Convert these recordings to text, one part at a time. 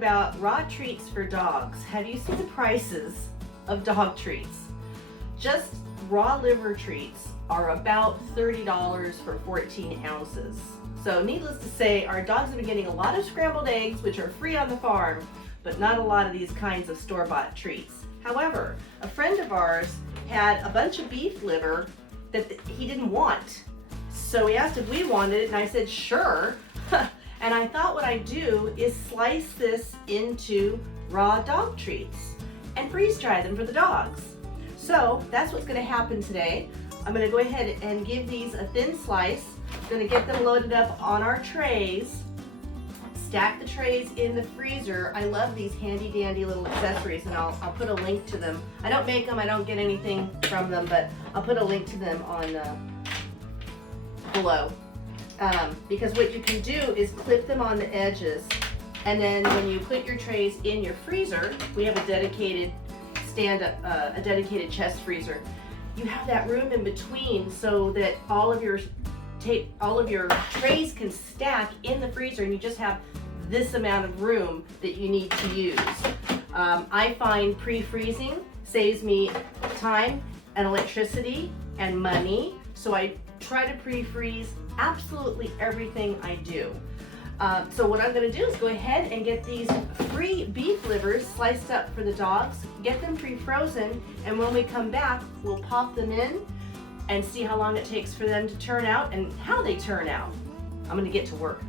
about raw treats for dogs. Have you seen the prices of dog treats? Just raw liver treats are about $30 for 14 ounces. So needless to say, our dogs have been getting a lot of scrambled eggs, which are free on the farm, but not a lot of these kinds of store-bought treats. However, a friend of ours had a bunch of beef liver that he didn't want. So he asked if we wanted it, and I said, sure. And I thought what I'd do is slice this into raw dog treats and freeze dry them for the dogs. So that's what's gonna happen today. I'm gonna go ahead and give these a thin slice. I'm gonna get them loaded up on our trays, stack the trays in the freezer. I love these handy dandy little accessories, and I'll put a link to them. I don't make them, I don't get anything from them, but I'll put a link to them on below. Because what you can do is clip them on the edges, and then when you put your trays in your freezer, we have a dedicated a dedicated chest freezer. You have that room in between so that all of your trays can stack in the freezer, and you just have this amount of room that you need to use. I find pre-freezing saves me time and electricity and money, so I try to pre-freeze absolutely everything I do. So what I'm going to do is go ahead and get these free beef livers sliced up for the dogs, get them pre-frozen, and when we come back, we'll pop them in and see how long it takes for them to turn out and how they turn out. I'm going to get to work.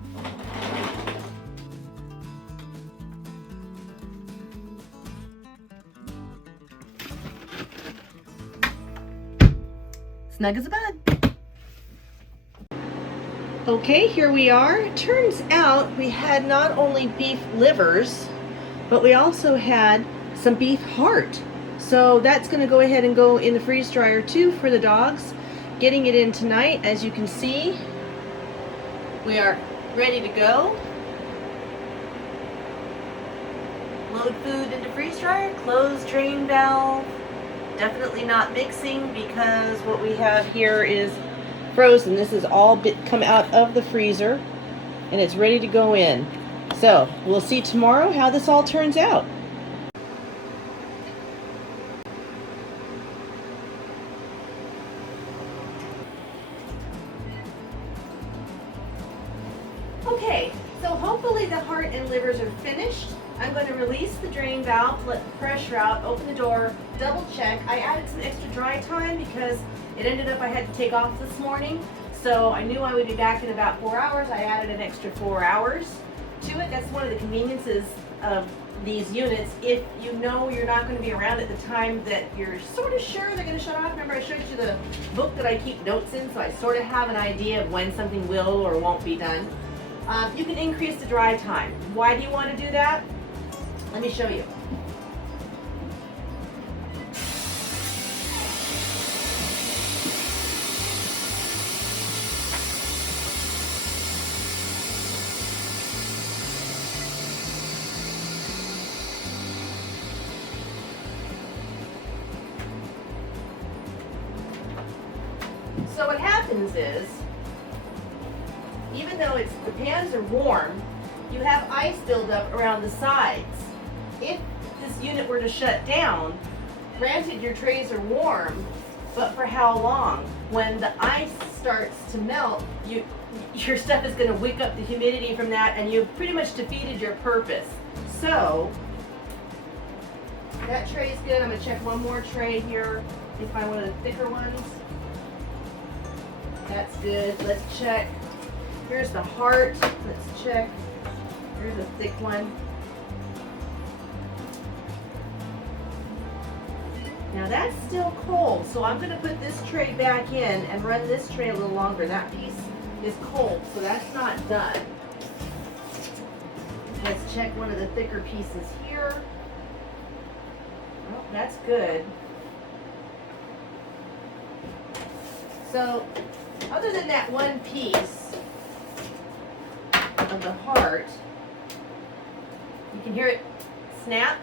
Snug as a bug. Okay, here we are. Turns out we had not only beef livers, but we also had some beef heart. So that's going to go ahead and go in the freeze dryer too for the dogs. Getting it in tonight, as you can see. We are ready to go. Load food into freeze dryer, close drain valve. Definitely not mixing because what we have here is frozen. This is all come out of the freezer and it's ready to go in. So we'll see tomorrow how this all turns out. Okay, so hopefully the heart and livers are finished. I'm going to release the drain valve, let the pressure out, open the door, double check. I added some extra dry time because it ended up I had to take off this morning. So I knew I would be back in about 4 hours. I added an extra 4 hours to it. That's one of the conveniences of these units. If you know you're not going to be around at the time that you're sort of sure they're going to shut off. Remember I showed you the book that I keep notes in, so I sort of have an idea of when something will or won't be done. You can increase the dry time. Why do you want to do that? Let me show you. So what happens is, even though the pans are warm, you have ice buildup around the sides. If this unit were to shut down, granted your trays are warm, but for how long? When the ice starts to melt, your stuff is going to wick up the humidity from that, and you've pretty much defeated your purpose. So that tray's good. I'm going to check one more tray here if I want the thicker ones. That's good. Let's check. Here's the heart. Let's check. Here's a thick one. Now that's still cold, so I'm going to put this tray back in and run this tray a little longer. That piece is cold, so that's not done. Let's check one of the thicker pieces here. Well, that's good. So, other than that one piece of the heart, you can hear it snap.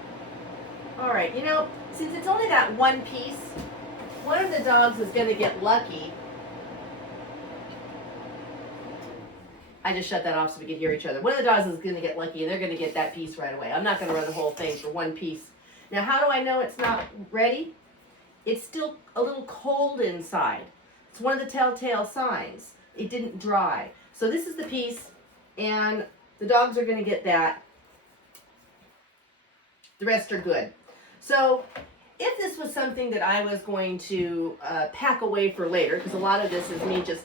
All right, you know, since it's only that one piece, one of the dogs is going to get lucky. I just shut that off so we could hear each other. One of the dogs is going to get lucky and they're going to get that piece right away. I'm not going to run the whole thing for one piece. Now, how do I know it's not ready? It's still a little cold inside. It's one of the telltale signs. It didn't dry. So this is the piece, and the dogs are going to get that. The rest are good. So if this was something that I was going to pack away for later, because a lot of this is me just,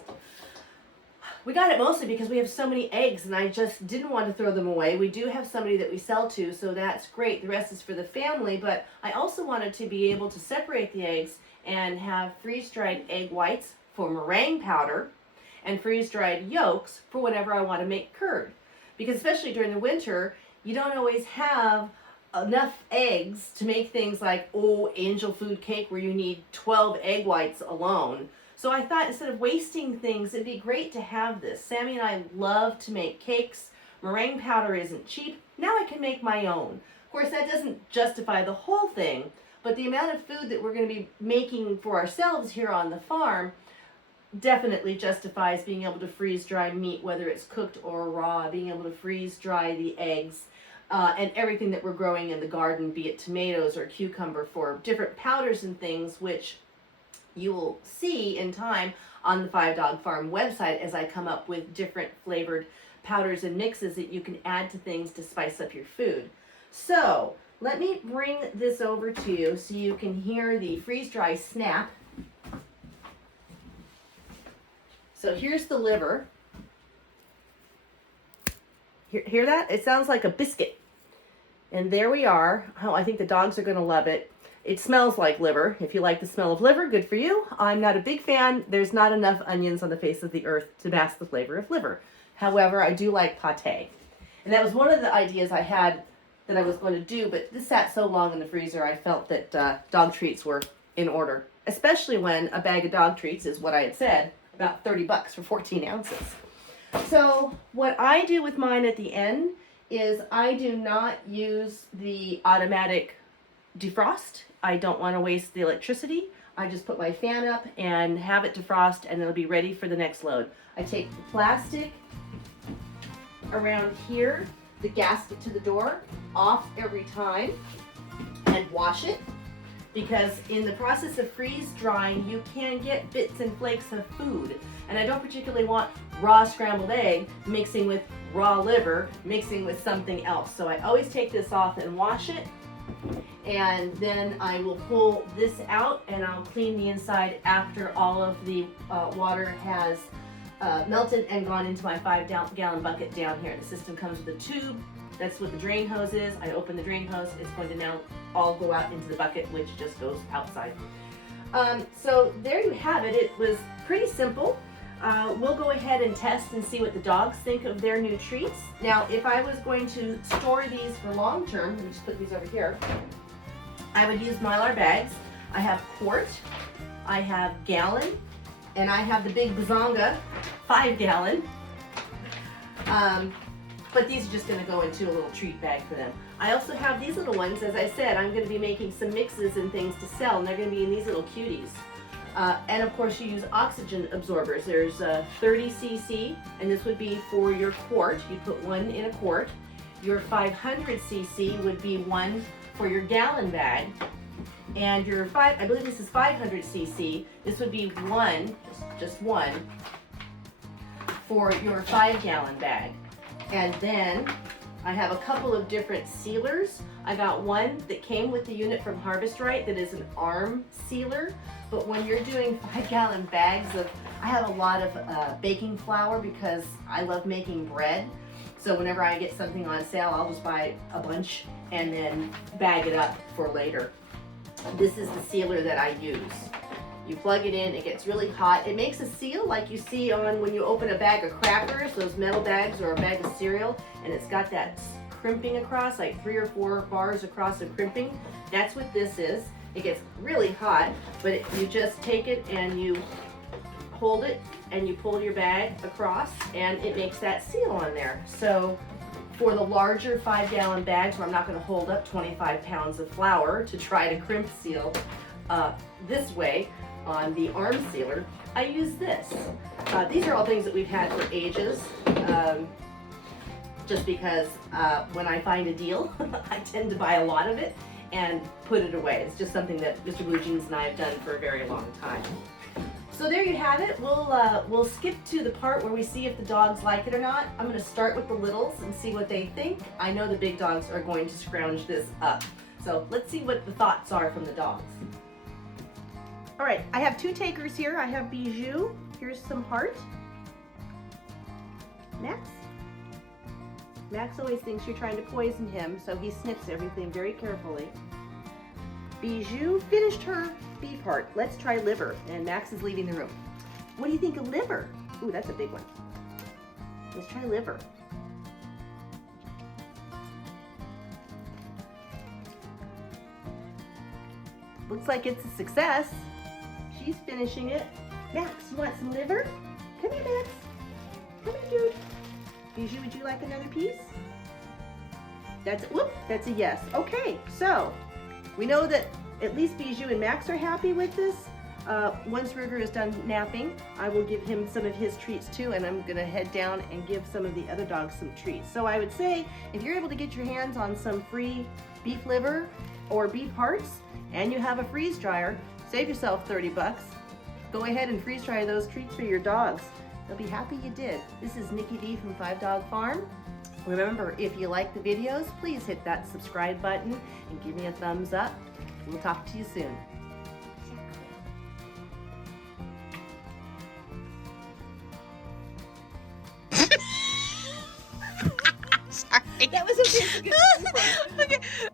we got it mostly because we have so many eggs and I just didn't want to throw them away. We do have somebody that we sell to, so that's great. The rest is for the family, but I also wanted to be able to separate the eggs and have freeze-dried egg whites for meringue powder and freeze-dried yolks for whenever I want to make curd. Because especially during the winter, you don't always have enough eggs to make things like, angel food cake where you need 12 egg whites alone. So I thought instead of wasting things, it'd be great to have this. Sammy and I love to make cakes. Meringue powder isn't cheap. Now I can make my own. Of course, that doesn't justify the whole thing, but the amount of food that we're going to be making for ourselves here on the farm definitely justifies being able to freeze dry meat, whether it's cooked or raw, being able to freeze dry the eggs, and everything that we're growing in the garden, be it tomatoes or cucumber, for different powders and things, which you will see in time on the 5 Dog Farm website as I come up with different flavored powders and mixes that you can add to things to spice up your food. So let me bring this over to you so you can hear the freeze-dry snap. So here's the liver. Hear that? It sounds like a biscuit. And there we are. Oh, I think the dogs are going to love it. It smells like liver. If you like the smell of liver, good for you. I'm not a big fan. There's not enough onions on the face of the earth to mask the flavor of liver. However, I do like pate. And that was one of the ideas I had that I was going to do, but this sat so long in the freezer, I felt that dog treats were in order, especially when a bag of dog treats is what I had said, about 30 bucks for 14 ounces. So what I do with mine at the end is I do not use the automatic defrost. I don't want to waste the electricity. I just put my fan up and have it defrost, and it'll be ready for the next load. I take the plastic around here, the gasket to the door, off every time and wash it, because in the process of freeze drying you can get bits and flakes of food, and I don't particularly want raw scrambled egg mixing with raw liver mixing with something else. So I always take this off and wash it, and then I will pull this out and I'll clean the inside after all of the water has melted and gone into my 5-gallon bucket down here. The system comes with a tube. That's what the drain hose is. I open the drain hose. It's going to now all go out into the bucket, which just goes outside. So there you have it. It was pretty simple. We'll go ahead and test and see what the dogs think of their new treats. Now, if I was going to store these for long term, let me just put these over here, I would use Mylar bags. I have quart, I have gallon, and I have the big Bazonga 5-gallon. But these are just going to go into a little treat bag for them. I also have these little ones. As I said, I'm going to be making some mixes and things to sell, and they're going to be in these little cuties. And of course you use oxygen absorbers. There's 30 cc, and this would be for your quart. You put one in a quart. Your 500 cc would be one for your gallon bag. And your I believe this is 500 cc. This would be one, just one, for your 5-gallon bag. And then I have a couple of different sealers. I got one that came with the unit from Harvest Right that is an arm sealer. But when you're doing 5-gallon bags of, I have a lot of baking flour because I love making bread. So whenever I get something on sale, I'll just buy a bunch and then bag it up for later. This is the sealer that I use. You plug it in, it gets really hot. It makes a seal like you see on when you open a bag of crackers, those metal bags, or a bag of cereal, and it's got that crimping across, like 3 or 4 bars across of crimping. That's what this is. It gets really hot, but you just take it and you hold it and you pull your bag across and it makes that seal on there. So for the larger 5-gallon bags where I'm not going to hold up 25 pounds of flour to try to crimp seal this way on the arm sealer, I use this. These are all things that we've had for ages. just because when I find a deal, I tend to buy a lot of it and put it away. It's just something that Mr. Blue Jeans and I have done for a very long time. So there you have it. We'll skip to the part where we see if the dogs like it or not. I'm going to start with the littles and see what they think. I know the big dogs are going to scrounge this up. So let's see what the thoughts are from the dogs. All right, I have two takers here. I have Bijoux. Here's some heart. Max? Max always thinks you're trying to poison him, so he sniffs everything very carefully. Bijoux finished her beef heart. Let's try liver, and Max is leaving the room. What do you think of liver? Ooh, that's a big one. Let's try liver. Looks like it's a success. She's finishing it. Max, you want some liver? Come here, Max. Come here, dude. Bijoux, would you like another piece? That's a yes. Okay, so we know that at least Bijoux and Max are happy with this. Once Ruger is done napping, I will give him some of his treats too, and I'm gonna head down and give some of the other dogs some treats. So I would say, if you're able to get your hands on some free beef liver or beef hearts, and you have a freeze dryer, save yourself 30 bucks. Go ahead and freeze dry those treats for your dogs. They'll be happy you did. This is Nikki D from 5 Dog Farm. Remember, if you like the videos, please hit that subscribe button and give me a thumbs up. We'll talk to you soon. Sorry. That was okay. It's a good Okay.